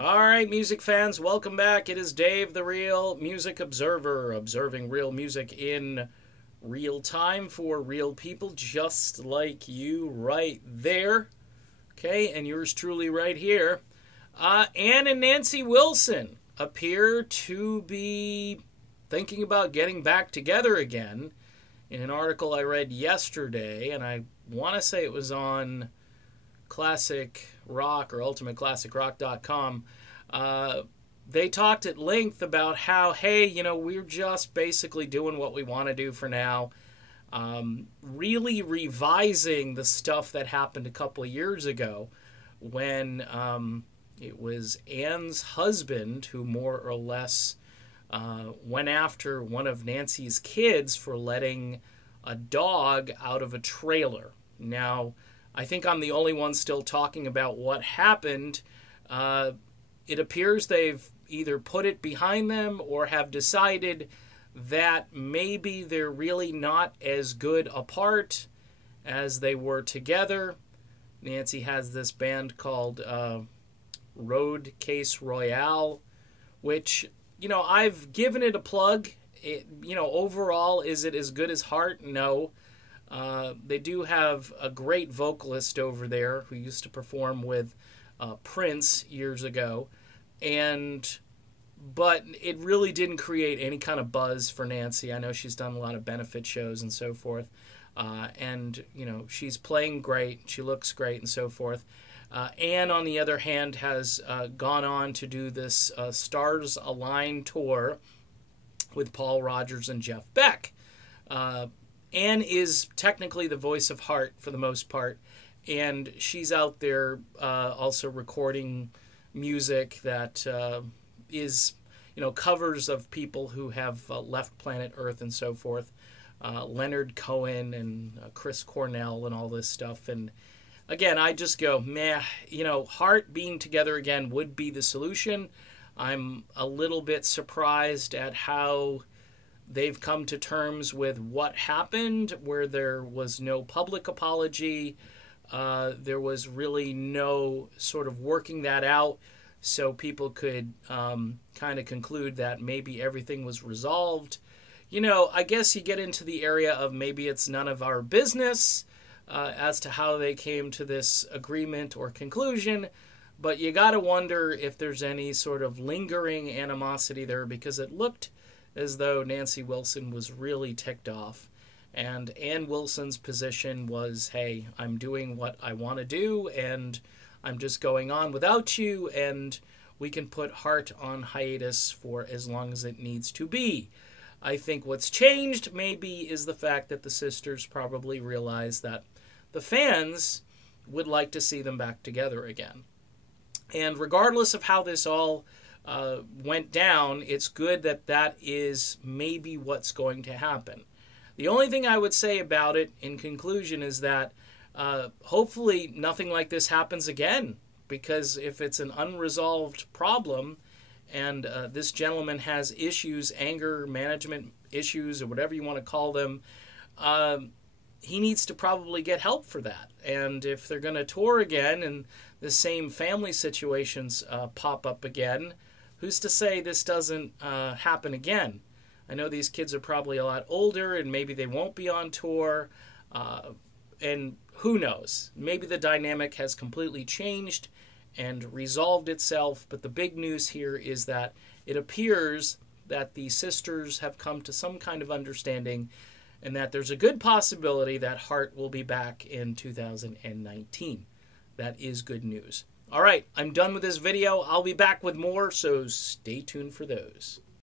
All right, music fans, welcome back. It is Dave, the Real Music Observer, observing real music in real time for real people just like you right there. Okay, and yours truly right here. Ann and Nancy Wilson appear to be thinking about getting back together again in an article I read yesterday, and I want to say it was on Classic Rock or UltimateClassicRock.com. They talked at length about how, hey, we're just basically doing what we want to do for now. Really revising the stuff that happened a couple of years ago when it was Ann's husband who more or less went after one of Nancy's kids for letting a dog out of a trailer. Now, I think I'm the only one still talking about what happened. It appears they've either put it behind them or have decided that maybe they're really not as good apart as they were together. Nancy has this band called Road Case Royale, which, I've given it a plug. Overall, is it as good as Heart? No. They do have a great vocalist over there who used to perform with Prince years ago, but it really didn't create any kind of buzz for Nancy. I know she's done a lot of benefit shows and so forth, and she's playing great, she looks great and so forth. Anne, on the other hand, has gone on to do this Stars Align tour with Paul Rodgers and Jeff Beck. Anne is technically the voice of Heart for the most part, and she's out there also recording music that is, covers of people who have left planet Earth and so forth. Leonard Cohen and Chris Cornell and all this stuff. And again, I just go, meh, Heart being together again would be the solution. I'm a little bit surprised at how they've come to terms with what happened, where there was no public apology. There was really no sort of working that out so people could kind of conclude that maybe everything was resolved. I guess you get into the area of maybe it's none of our business as to how they came to this agreement or conclusion, but you got to wonder if there's any sort of lingering animosity there, because it looked as though Nancy Wilson was really ticked off. And Ann Wilson's position was, hey, I'm doing what I want to do, and I'm just going on without you, and we can put Heart on hiatus for as long as it needs to be. I think what's changed maybe is the fact that the sisters probably realize that the fans would like to see them back together again. And regardless of how this all went down, it's good that that is maybe what's going to happen. The only thing I would say about it in conclusion is that hopefully nothing like this happens again, because if it's an unresolved problem and this gentleman has issues, anger management issues, or whatever you want to call them, he needs to probably get help for that. And if they're going to tour again and the same family situations pop up again, who's to say this doesn't happen again? I know these kids are probably a lot older and maybe they won't be on tour. And who knows? Maybe the dynamic has completely changed and resolved itself. But the big news here is that it appears that the sisters have come to some kind of understanding, and that there's a good possibility that Heart will be back in 2019. That is good news. All right, I'm done with this video. I'll be back with more, so stay tuned for those.